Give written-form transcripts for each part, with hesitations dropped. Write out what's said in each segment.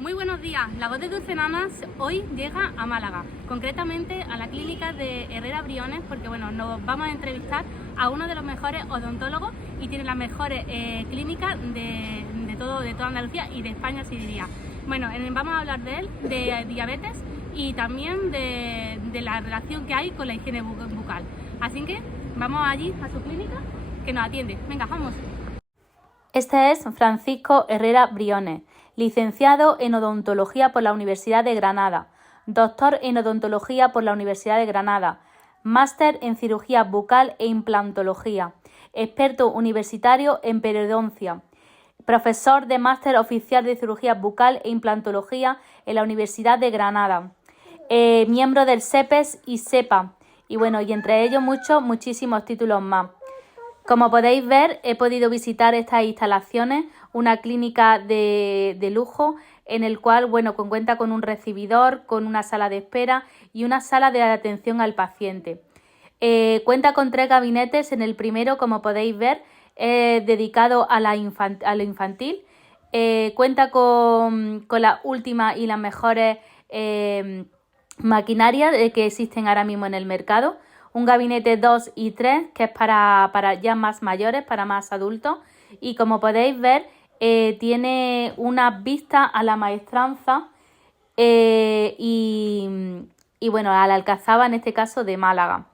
Muy buenos días, La Voz de Dulcenanas hoy llega a Málaga, concretamente a la clínica de Herrera Briones, porque bueno, nos vamos a entrevistar a uno de los mejores odontólogos y tiene las mejores clínicas de toda Andalucía y de España, se diría. Bueno, vamos a hablar de él, de diabetes y también de la relación que hay con la higiene bucal. Así que vamos allí a su clínica que nos atiende. Venga, vamos. Este es Francisco Herrera Briones, licenciado en Odontología por la Universidad de Granada, doctor en Odontología por la Universidad de Granada, máster en Cirugía Bucal e Implantología, experto universitario en periodoncia, profesor de máster oficial de Cirugía Bucal e Implantología en la Universidad de Granada, miembro del SEPES y SEPA, y entre ellos muchísimos títulos más. Como podéis ver, he podido visitar estas instalaciones, una clínica de lujo en el cual cuenta con un recibidor, con una sala de espera y una sala de atención al paciente. Cuenta con 3 gabinetes. En el primero, como podéis ver, dedicado a lo infantil. Cuenta con la última y las mejores maquinarias que existen ahora mismo en el mercado. Un gabinete 2 y 3 que es para ya más mayores, para más adultos, y como podéis ver tiene una vista a la Maestranza a la Alcazaba, en este caso de Málaga.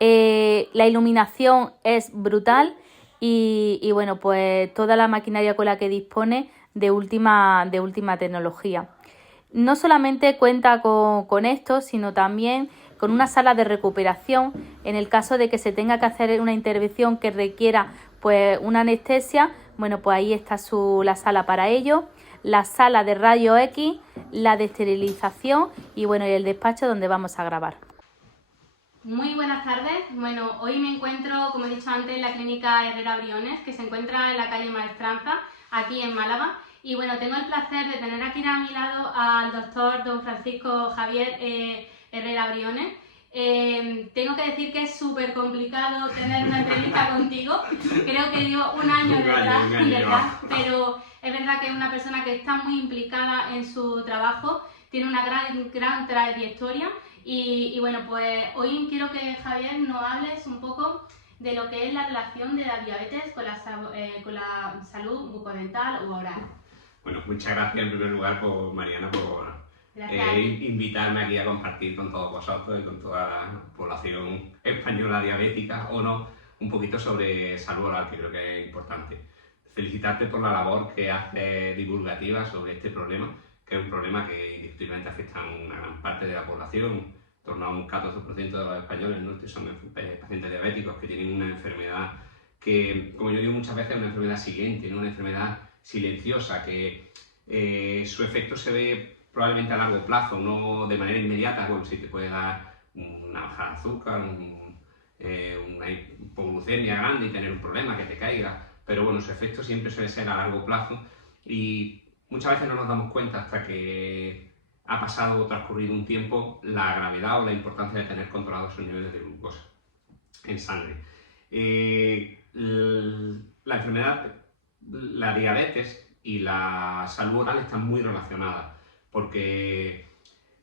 La iluminación es brutal y toda la maquinaria con la que dispone de última tecnología. No solamente cuenta con esto, sino también con una sala de recuperación en el caso de que se tenga que hacer una intervención que requiera una anestesia. Ahí está la sala para ello, la sala de rayos X, la de esterilización y el despacho donde vamos a grabar. Muy buenas tardes. Hoy me encuentro, como he dicho antes, en la clínica Herrera Briones, que se encuentra en la calle Maestranza, aquí en Málaga. Y tengo el placer de tener aquí a mi lado al doctor don Francisco Javier Herrera Briones. Tengo que decir que es súper complicado tener una entrevista contigo. Creo que llevo un año detrás, ¿verdad? Pero es verdad que es una persona que está muy implicada en su trabajo, tiene una gran trayectoria. Y hoy quiero que Javier nos hables un poco de lo que es la relación de la diabetes con la salud bucodental o oral. Bueno, muchas gracias en primer lugar, Mariana, por invitarme aquí a compartir con todos vosotros y con toda la población española diabética o no, un poquito sobre salud oral, que creo que es importante. Felicitarte por la labor que haces divulgativa sobre este problema, que es un problema que indiscutiblemente afecta a una gran parte de la población. En torno a un 14% de los españoles, ¿no?, que son pacientes diabéticos que tienen una enfermedad que, como yo digo muchas veces, es una enfermedad silente, ¿no?, una enfermedad silenciosa, que su efecto se ve probablemente a largo plazo, no de manera inmediata. Sí te puede dar una bajada de azúcar, una hipoglucemia grande y tener un problema, que te caiga, pero su efecto siempre suele ser a largo plazo y muchas veces no nos damos cuenta hasta que ha pasado o transcurrido un tiempo la gravedad o la importancia de tener controlados esos niveles de glucosa en sangre. La enfermedad, la diabetes y la salud oral están muy relacionadas, porque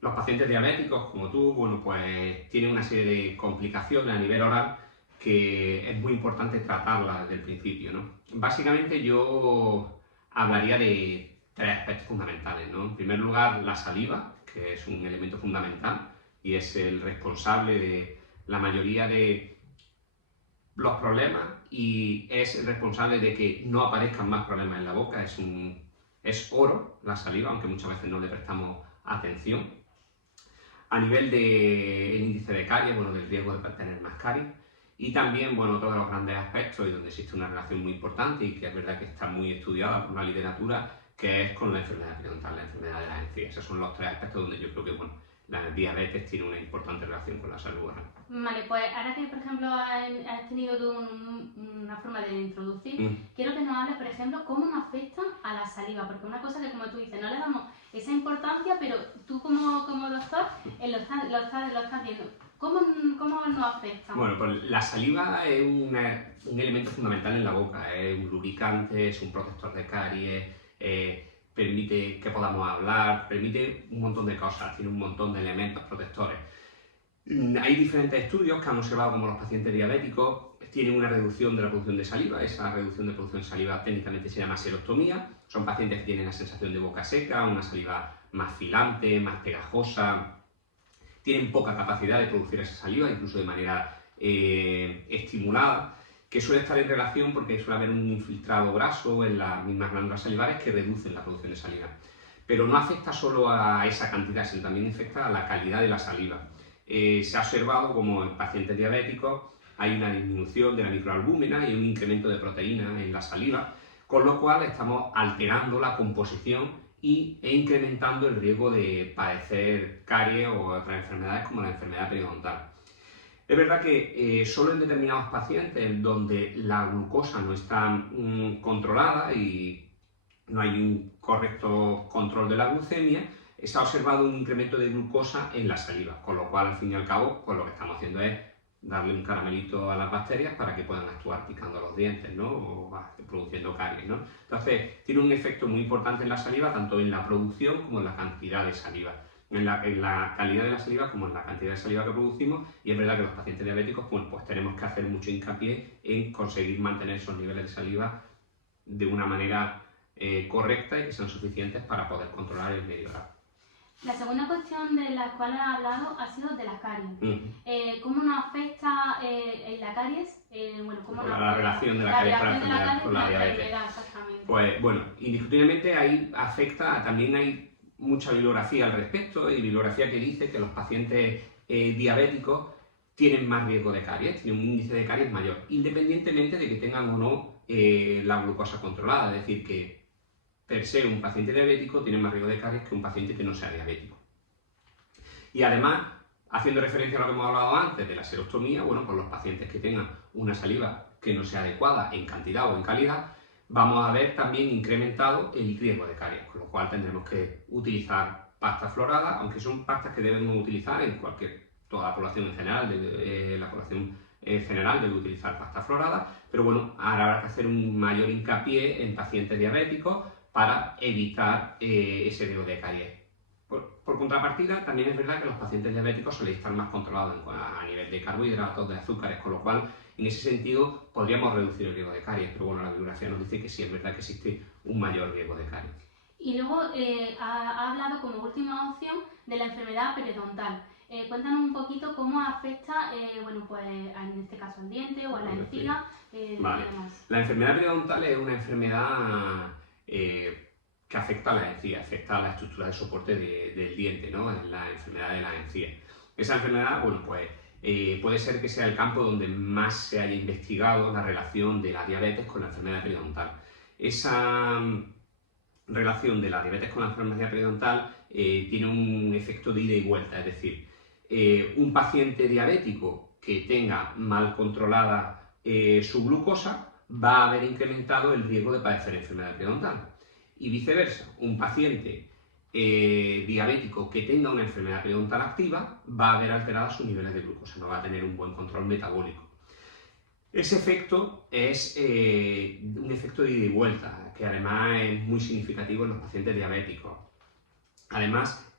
los pacientes diabéticos, como tú, tienen una serie de complicaciones a nivel oral que es muy importante tratarlas desde el principio, ¿no? Básicamente yo hablaría de 3 aspectos fundamentales, ¿no? En primer lugar, la saliva, que es un elemento fundamental y es el responsable de la mayoría de los problemas y es el responsable de que no aparezcan más problemas en la boca. Es oro la saliva, aunque muchas veces no le prestamos atención. A nivel del índice de caries, del riesgo de tener más caries, y también, otro de los grandes aspectos y donde existe una relación muy importante y que es verdad que está muy estudiada por la literatura, que es con la enfermedad periodontal, la enfermedad de las encías. Esos son los 3 aspectos donde yo creo que la diabetes tiene una importante relación con la salud oral. Vale, pues ahora que por ejemplo has tenido tú una forma de introducir, quiero que nos hables, por ejemplo, cómo nos afecta a la saliva, porque una cosa que, como tú dices, no le damos esa importancia, pero tú como doctor lo estás viendo. ¿Cómo nos afecta? Pues la saliva es un elemento fundamental en la boca, es un lubricante, es un protector de caries, permite que podamos hablar, permite un montón de cosas, tiene un montón de elementos protectores. Hay diferentes estudios que han observado cómo los pacientes diabéticos tienen una reducción de la producción de saliva. Esa reducción de producción de saliva técnicamente se llama serostomía. Son pacientes que tienen la sensación de boca seca, una saliva más filante, más pegajosa, tienen poca capacidad de producir esa saliva, incluso de manera estimulada, que suele estar en relación porque suele haber un infiltrado graso en las mismas glándulas salivares que reducen la producción de saliva. Pero no afecta solo a esa cantidad, sino también afecta a la calidad de la saliva. Se ha observado como en pacientes diabéticos hay una disminución de la microalbúmina y un incremento de proteína en la saliva, con lo cual estamos alterando la composición e incrementando el riesgo de padecer caries o otras enfermedades como la enfermedad periodontal. Es verdad que solo en determinados pacientes donde la glucosa no está controlada y no hay un correcto control de la glucemia, se ha observado un incremento de glucosa en la saliva, con lo cual al fin y al cabo pues lo que estamos haciendo es darle un caramelito a las bacterias para que puedan actuar picando los dientes, ¿no? O produciendo caries, ¿no? Entonces tiene un efecto muy importante en la saliva, tanto en la producción como en la cantidad de saliva. En la calidad de la saliva como en la cantidad de saliva que producimos, y es verdad que los pacientes diabéticos pues tenemos que hacer mucho hincapié en conseguir mantener esos niveles de saliva de una manera correcta y que sean suficientes para poder controlar el medio oral. La segunda cuestión de la cual has hablado ha sido de la caries. ¿Cómo nos afecta la caries? La relación de la caries con la diabetes. Exactamente. Pues bueno, indiscutiblemente ahí afecta, también hay mucha bibliografía al respecto, y bibliografía que dice que los pacientes diabéticos tienen más riesgo de caries, tienen un índice de caries mayor, independientemente de que tengan o no la glucosa controlada, es decir, que per se un paciente diabético tiene más riesgo de caries que un paciente que no sea diabético. Y además, haciendo referencia a lo que hemos hablado antes de la serostomía, bueno, pues los pacientes que tengan una saliva que no sea adecuada en cantidad o en calidad, vamos a ver también incrementado el riesgo de caries, con lo cual tendremos que utilizar pasta florada, aunque son pastas que debemos utilizar en toda la población en general, la población general debe utilizar pasta florada, pero bueno, ahora habrá que hacer un mayor hincapié en pacientes diabéticos para evitar ese riesgo de caries. Por contrapartida, también es verdad que los pacientes diabéticos suelen estar más controlados a nivel de carbohidratos, de azúcares, con lo cual, en ese sentido, podríamos reducir el riesgo de caries, pero bueno, la bibliografía nos dice que sí es verdad que existe un mayor riesgo de caries. Y luego ha hablado como última opción de la enfermedad periodontal. Cuéntanos un poquito cómo afecta, en este caso al diente o a la encía. Vale. La enfermedad periodontal es una enfermedad que afecta a la encía, afecta a la estructura de soporte del diente, ¿no? Es la enfermedad de la encía. Esa enfermedad, puede ser que sea el campo donde más se haya investigado la relación de la diabetes con la enfermedad periodontal. Esa relación de la diabetes con la enfermedad periodontal tiene un efecto de ida y vuelta, es decir, un paciente diabético que tenga mal controlada su glucosa va a haber incrementado el riesgo de padecer enfermedad periodontal. Y viceversa, un paciente diabético que tenga una enfermedad periodontal activa va a haber alterados sus niveles de glucosa, no va a tener un buen control metabólico. Ese efecto es un efecto de ida y vuelta, que además es muy significativo en los pacientes diabéticos. Además,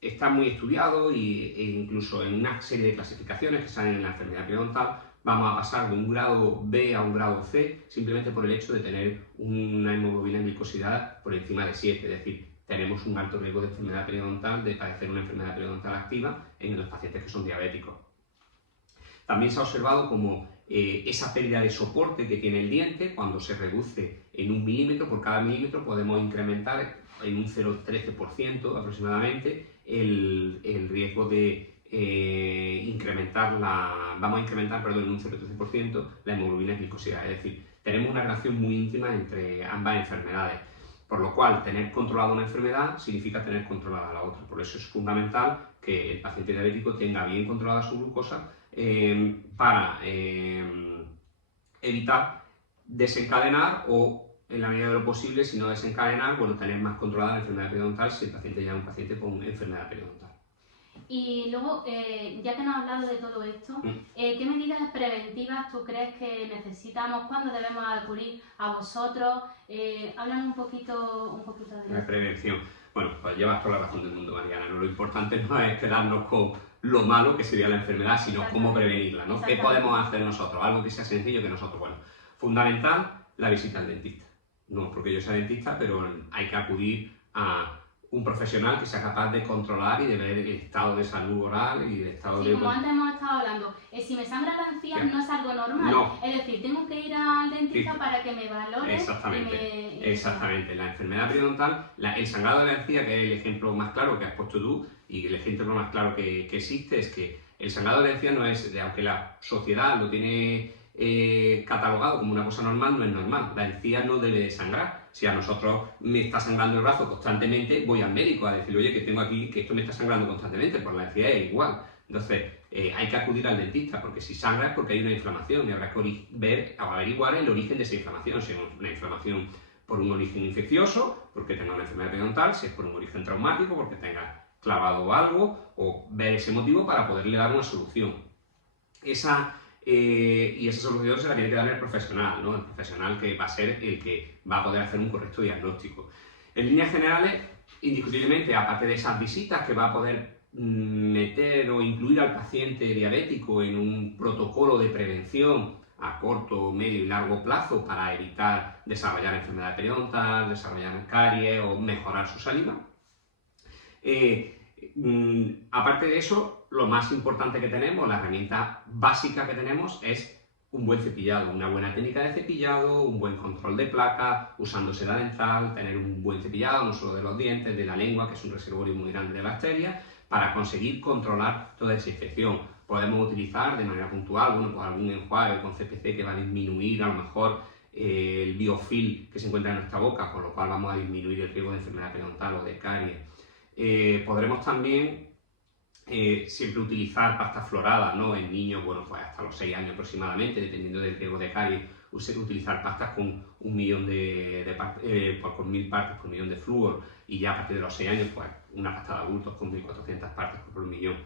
está muy estudiado e incluso en una serie de clasificaciones que salen en la enfermedad periodontal, vamos a pasar de un grado B a un grado C simplemente por el hecho de tener una hemoglobina glicosilada por encima de 7, es decir, tenemos un alto riesgo de enfermedad periodontal, de padecer una enfermedad periodontal activa en los pacientes que son diabéticos. También se ha observado como esa pérdida de soporte que tiene el diente, cuando se reduce en 1 milímetro, por cada milímetro podemos incrementar en un 0,13% aproximadamente el riesgo de vamos a incrementar en un 0,13% la hemoglobina glicosilada, es decir, tenemos una relación muy íntima entre ambas enfermedades, por lo cual tener controlada una enfermedad significa tener controlada la otra, por eso es fundamental que el paciente diabético tenga bien controlada su glucosa para evitar desencadenar o, en la medida de lo posible, si no desencadenar, tener más controlada la enfermedad periodontal si el paciente ya es un paciente con enfermedad periodontal. Y luego, ya que nos has hablado de todo esto, ¿qué medidas preventivas tú crees que necesitamos? ¿Cuándo debemos acudir a vosotros? Háblanos un poquito de La esto. prevención. Bueno, pues llevas toda la razón del mundo, Mariana, ¿no? Lo importante no es quedarnos con lo malo que sería la enfermedad, sino cómo prevenirla, ¿no? ¿Qué podemos hacer nosotros? Algo que sea sencillo que nosotros, bueno, fundamental, la visita al dentista. No porque yo sea dentista, pero hay que acudir a un profesional que sea capaz de controlar y de ver el estado de salud oral y el estado Sí, de... como antes hemos estado hablando, si me sangra la encía no es algo normal. No. Es decir, tengo que ir al dentista Sí. para que me valore. Exactamente, exactamente. La enfermedad periodontal, el sangrado de la encía, que es el ejemplo más claro que has puesto tú, y el ejemplo más claro que existe, es que el sangrado de la encía no es, aunque la sociedad lo tiene catalogado como una cosa normal, no es normal. La encía no debe de sangrar. Si a nosotros me está sangrando el brazo constantemente, voy al médico a decir, oye, que tengo aquí, que esto me está sangrando constantemente, pues la encía es igual. Entonces, hay que acudir al dentista, porque si sangra es porque hay una inflamación y habrá que ver o averiguar el origen de esa inflamación. Si es una inflamación por un origen infeccioso, porque tenga una enfermedad periodontal, si es por un origen traumático, porque tenga clavado algo, o ver ese motivo para poderle dar una solución. Y esa solución se la tiene que dar el profesional, ¿no? El profesional que va a ser el que va a poder hacer un correcto diagnóstico. En líneas generales, indiscutiblemente, aparte de esas visitas que va a poder meter o incluir al paciente diabético en un protocolo de prevención a corto, medio y largo plazo para evitar desarrollar enfermedad periodontal, desarrollar caries o mejorar su saliva. Aparte de eso, lo más importante que tenemos, la herramienta básica que tenemos es un buen cepillado, una buena técnica de cepillado, un buen control de placa, usando seda dental, tener un buen cepillado no solo de los dientes, de la lengua, que es un reservorio muy grande de bacterias, para conseguir controlar toda esa infección. Podemos utilizar de manera puntual, bueno, pues algún enjuague con CPC que va a disminuir a lo mejor el biofilm que se encuentra en nuestra boca, con lo cual vamos a disminuir el riesgo de enfermedad periodontal o de caries. Podremos también siempre utilizar pastas floradas, ¿no? En niños, bueno, pues hasta los 6 años aproximadamente, dependiendo del riesgo de caries, utilizar pastas con 1000 partes por millón de flúor, y ya a partir de los 6 años, pues una pasta de adultos con 1400 partes por millón.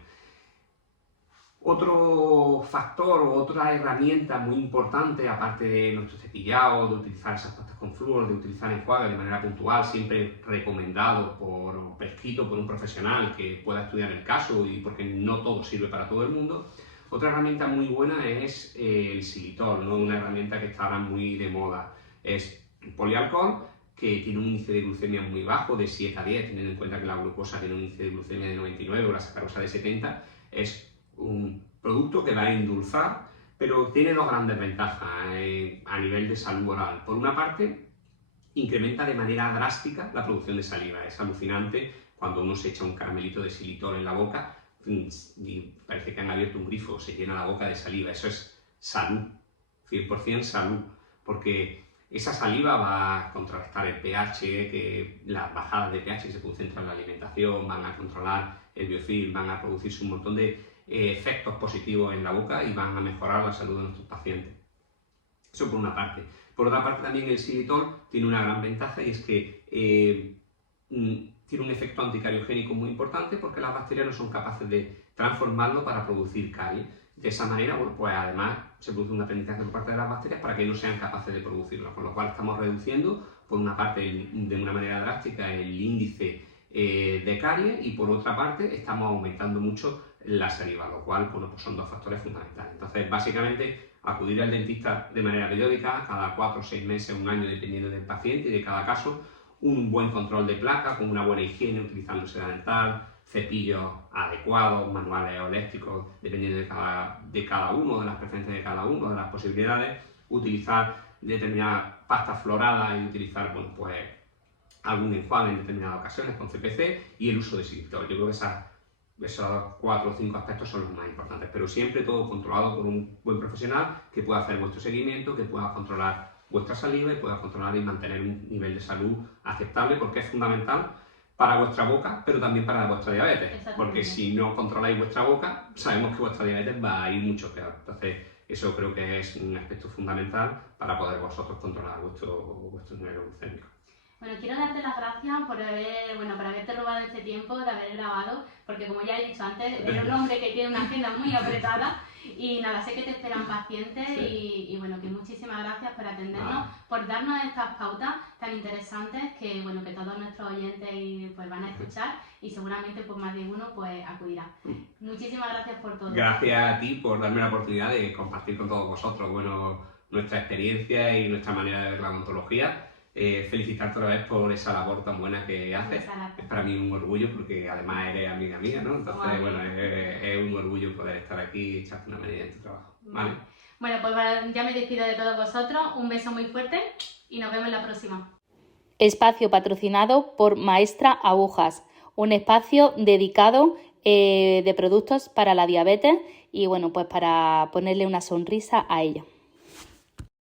Otro factor o otra herramienta muy importante, aparte de nuestro cepillado, de utilizar esas pastas con flúor, de utilizar enjuague de manera puntual, siempre recomendado o prescrito por un profesional que pueda estudiar el caso, y porque no todo sirve para todo el mundo. Otra herramienta muy buena es el xilitol, ¿no? Una herramienta que está ahora muy de moda. Es polialcohol, que tiene un índice de glucemia muy bajo, de 7 a 10, teniendo en cuenta que la glucosa tiene un índice de glucemia de 99 o la sacarosa de 70. Es un producto que va a endulzar, pero tiene dos grandes ventajas a nivel de salud oral. Por una parte, incrementa de manera drástica la producción de saliva. Es alucinante cuando uno se echa un caramelito de xilitol en la boca y parece que han abierto un grifo, se llena la boca de saliva. Eso es salud, 100% salud, porque esa saliva va a contrarrestar el pH, que las bajadas de pH que se producen tras la alimentación van a controlar el biofilm, van a producirse un montón de efectos positivos en la boca y van a mejorar la salud de nuestros pacientes. Eso por una parte. Por otra parte, también el xilitol tiene una gran ventaja, y es que tiene un efecto anticariogénico muy importante, porque las bacterias no son capaces de transformarlo para producir caries. De esa manera, bueno, pues además se produce un aprendizaje por parte de las bacterias para que no sean capaces de producirlo, con lo cual estamos reduciendo, por una parte, de una manera drástica, el índice de caries, y por otra parte estamos aumentando mucho la saliva, lo cual, bueno, pues son dos factores fundamentales. Entonces, básicamente, acudir al dentista de manera periódica, cada 4 o 6 meses, un año, dependiendo del paciente y de cada caso, un buen control de placa con una buena higiene, utilizando seda dental, cepillos adecuados, manuales o eléctricos, dependiendo de cada uno, de las preferencias de cada uno, de las posibilidades, utilizar determinadas pastas floradas y utilizar, bueno, pues algún enjuague en determinadas ocasiones con CPC, y el uso de xilitol. Yo creo que esos 4 o 5 aspectos son los más importantes, pero siempre todo controlado por un buen profesional que pueda hacer vuestro seguimiento, que pueda controlar vuestra saliva y pueda controlar y mantener un nivel de salud aceptable, porque es fundamental para vuestra boca, pero también para vuestra diabetes, porque si no controláis vuestra boca, sabemos que vuestra diabetes va a ir mucho peor. Entonces, eso creo que es un aspecto fundamental para poder vosotros controlar vuestro nivel glucémico. Bueno, quiero darte las gracias por haberte robado este tiempo, de haber grabado, porque como ya he dicho antes, eres un hombre que tiene una agenda muy apretada y nada, sé que te esperan pacientes y bueno, que muchísimas gracias por atendernos, por darnos estas pautas tan interesantes que bueno, que todos nuestros oyentes pues van a escuchar y seguramente pues más de uno pues acudirá. Muchísimas gracias por todo. Gracias a ti por darme la oportunidad de compartir con todos vosotros, bueno, nuestra experiencia y nuestra manera de ver la odontología. Felicitarte otra vez por esa labor tan buena que haces. Es para mí un orgullo porque además eres amiga mía, ¿no? Entonces, bueno, es un orgullo poder estar aquí y echarte una manilla en tu trabajo. ¿Vale? Bueno, pues ya me despido de todos vosotros. Un beso muy fuerte y nos vemos en la próxima. Espacio patrocinado por Maestra Agujas, un espacio dedicado de productos para la diabetes y bueno, pues para ponerle una sonrisa a ella.